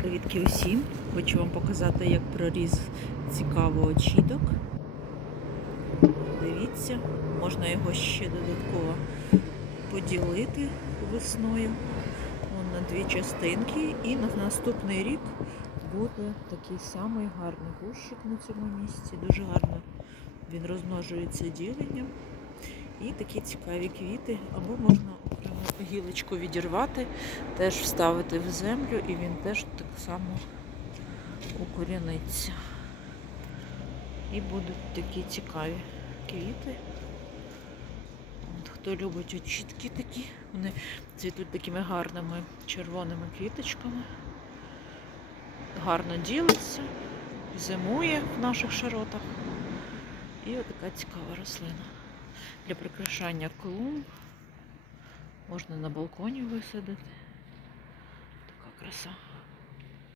Привітки усім! Хочу вам показати, як проріс цікаво очіток. Дивіться, можна його ще додатково поділити весною Вон на дві частинки. І на наступний рік буде такий самий гарний кущик на цьому місці. Дуже гарно він розмножується діленням. І такі цікаві квіти. Або можна окремо гілочку відірвати, теж вставити в землю, і він теж так само укоріниться. І будуть такі цікаві квіти. От, хто любить очітки такі, вони цвітуть такими гарними червоними квіточками. Гарно ділиться, зимує в наших широтах. І отака цікава рослина. Для прикрашання клумб. Можна на балконі висадити. Така краса.